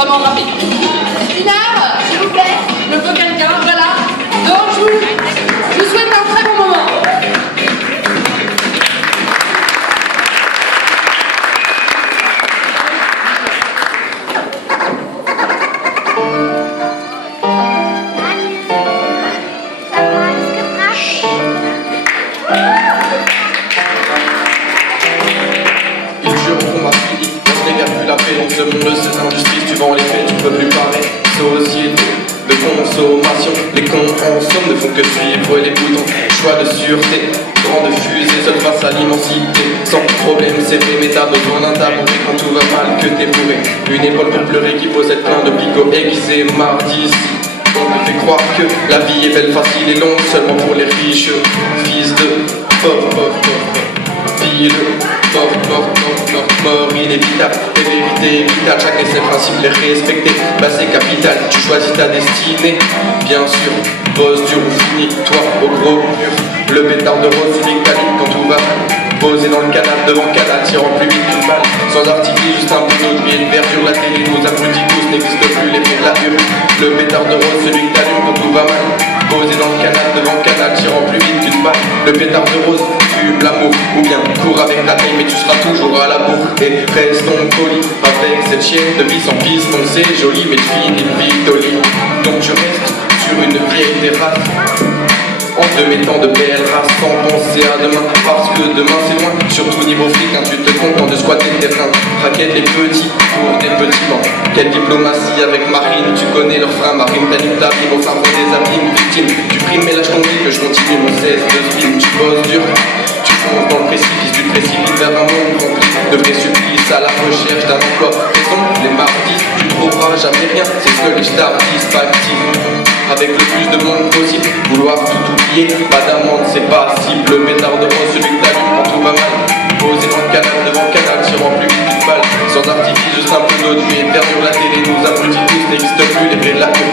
extrêmement rapide. Pinard, s'il vous plaît, je veux quelqu'un, voilà. Donc, je vous souhaite un très bon moment. Ce monde, ces industries, tu vends les faits, tu peux plus parler. Société de consommation, les cons en somme ne font que suivre les boutons. Choix de sûreté, grande fusée, seule face à l'immensité. Sans problème, c'est vrai, mais t'as besoin d'un tabouret quand tout va mal, que t'es bourré. Une épaule pour pleurer qui possède plein de picots aiguisés, mardi. On me fait croire que la vie est belle, facile et longue seulement pour les riches. Fils de ville, mort inévitable, les vérités vitales, chaque essai principe les respecter, bah c'est capital, tu choisis ta destinée, bien sûr, bosse dur ou fini, toi au gros mur, le pétard de rose, celui que t'allumes quand tout va mal, posé dans le canal, devant le canal, tirant plus vite qu'une balle, sans artifice, juste un peu d'eau, de une verdure, la télé nous applaudit tous, n'existe plus les de la hure, le pétard de rose, celui que t'allumes quand tout va mal, posé dans le canal, devant le canal, tirant plus vite qu'une balle, le pétard de rose, fume l'amour, ou bien cours avec ta taille, mais tu seras toujours à la bourre, et restons polis avec cette chienne de vie sans piston, c'est joli, mais tu finis vite au lit, donc tu restes sur une vieille terrasse, en te mettant de belles races, sans penser à demain, parce que demain c'est loin, surtout niveau flic, hein, tu te contents de squatter le terrain, raquette les petits pour des petits bancs, quelle diplomatie avec Marine, tu connais leurs freins, Marine t'anime ta vie, au fardeau des abîmes, victime, tu primes mais là je dis que je continue mon 16 de spin, tu bosses dur, tu fonces dans le précipice, tu te précipites vers un monde rempli de vrais supplices à la recherche d'un emploi, raison, les mardis, tu trouveras jamais rien, c'est ce que les stars disent, pas actifs. Avec le plus de monde possible, vouloir tout oublier, pas d'amende, c'est pas cible. Le pétard de rose, celui que t'allumes quand tout va mal, posé dans le canal, devant le canal, tirant plus vite qu'une balle, sans artifice, juste un peu d'eau de nuit, perdu la télé, nous applaudit tous, n'existe plus les vrais de la queue.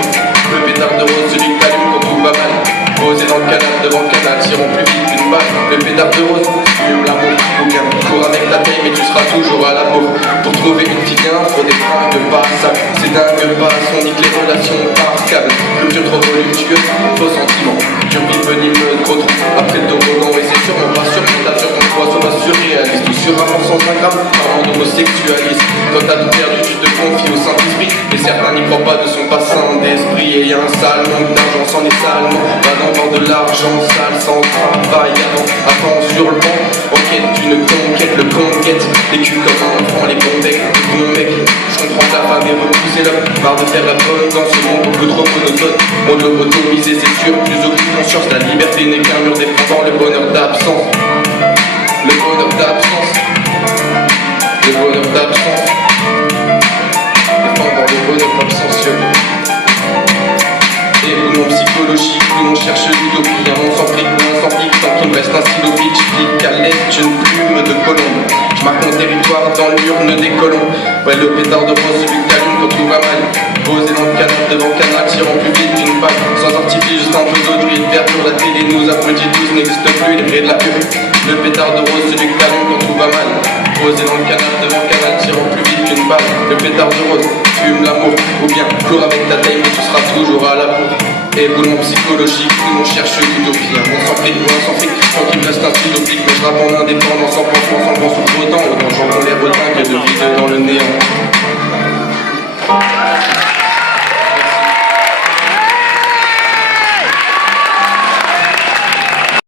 Le pétard de rose, celui que t'allumes quand tout va mal, posé dans le canal, devant le canal, tirant plus vite qu'une balle. Le pétard de rose, fume l'amour, ou bien cours avec ta taille, mais tu seras toujours à la bourre. Pour trouver une petite gain, faut des fringues pas sales, c'est dingue, pas on nique les relations par câble. Culture trop voluptueuse, faux sentiments, dur vie venimeuse, trop trop. Après le toboggan, et c'est sûrement pas sûr, mais t'as sur ton poids, soit pas surréaliste. Ou sur un 105 grammes, parlant d'homosexualisme. Quand t'as tout perdu, tu te confies au Saint-Esprit, mais certains n'y croient pas de son bassin d'esprit. Et y'a un sale manque d'argent, sans les salement, va d'encore de l'argent sale, sans travail. Attends sur le banc, enquête d'une conquête, le conquête, les culs comme un enfant, les bons becs, les bons mecs. Je comprends que la femme est repoussée là, marre de faire la bonne dans ce monde beaucoup trop monotone. On doit automiser, c'est sûr, plus aucune conscience, la liberté n'est qu'un mur défendant le bonheur d'absence. Le bonheur d'absence. Le bonheur d'absence. Défendant le bonheur d'absence. Et nous non psychologique, nous on cherche l'utopie, un monde sans fric ou un sans fric, tant qu'il me reste un stylo bic, je clique à l'est, une plume de colombe. Je marque mon territoire dans l'urne des colons. Ouais, le pétard de rose, celui que t'allumes quand tout va mal, posé dans le canal, devant le canal, tirant plus vite qu'une balle, sans artifice, juste un peu d'eau, d'huile verte sur la télé, nous applaudit tous, n'existe plus les vrais de la pure. Le pétard de rose, celui que t'allumes quand tout va mal, posé dans le canal, devant le canal, tirant plus vite qu'une balle. Le pétard de rose, fume l'amour, ou bien cours avec ta taille, mais tu seras toujours à la bourre. Éboulement psychologique, nous on cherche l'utopie, un bon sans fric ou un sans fric, tant qu'il me reste un stylo pic, mais je rappe en indépendant, sans pansement, sans grand sous autant, autant j'en ai l'air autant que de vide dans le néant.